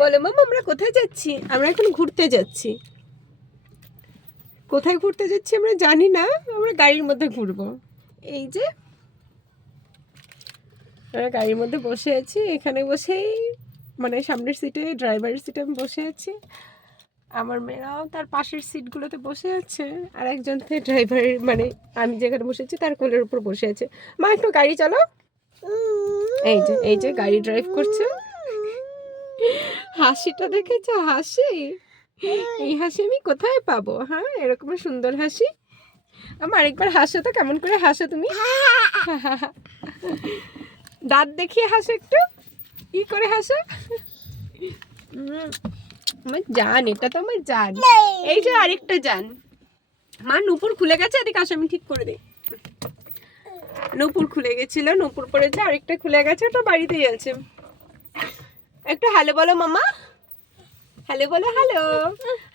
বলো মামা আমরা কোথায় যাচ্ছি? আমরা এখন ঘুরতে যাচ্ছি। কোথায় ঘুরতে যাচ্ছি আমরা জানি না, আমরা গাড়ির মধ্যে ঘুরবো। এই যে আমরা গাড়ির মধ্যে বসে আছি, এখানে বসেই মানে সামনের সিটে ড্রাইভারের সিটে আমি বসে আছি, আমার মেয়েরাও তার পাশের সিটগুলোতে বসে আছে, আর একজন ড্রাইভারের মানে আমি যেখানে বসেছি তার কোলের উপর বসে আছে। মা একটু গাড়ি চালাও। এই যে গাড়ি ড্রাইভ করছে। হাসিটা দেখেছো? হাসি, এই হাসি আমি কোথায় পাবো? হ্যাঁ, এরকম সুন্দর হাসি। আমার আরেকবার হাসো তো, কেমন করে হাসো তুমি? দাঁত দেখিয়ে হাসো একটু, কি করে হাসো? আমার জান, এটা তো আমার জান। এই যে আরেকটা জান। মা নূপুর খুলে গেছে, এদিকে আসো আমি ঠিক করে দিই। নূপুর খুলে গেছিল, নূপুর পড়েছে, আরেকটা খুলে গেছে, ওটা বাড়িতেই আছে। একটু হ্যালো বলো মামা, হ্যালো বলো, হ্যালো।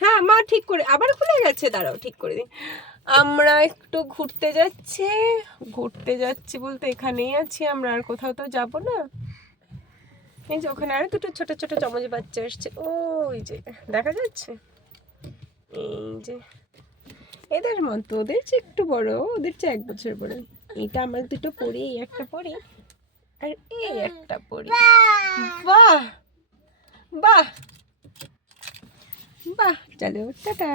হ্যাঁ মা ঠিক করে, আবার খুলে গেছে, দাঁড়াও ঠিক করে দিই। আমরা একটু ঘুরতে যাচ্ছি বলতে এখানেই আছি আমরা, আর কোথাও তো যাবো না। এই যে ওখানে আরো দুটো ছোট ছোট চমচ বাচ্চা এসছে, ওই যে দেখা যাচ্ছে। এই যে এদের মতো, ওদের চেয়ে একটু বড়, ওদের চেয়ে 1 বছর বড়। এটা আমার দুটো পড়ি, এই একটা পড়ি আর এই একটা পড়ি। বাহ বাহ বাহ, চলো টাটা।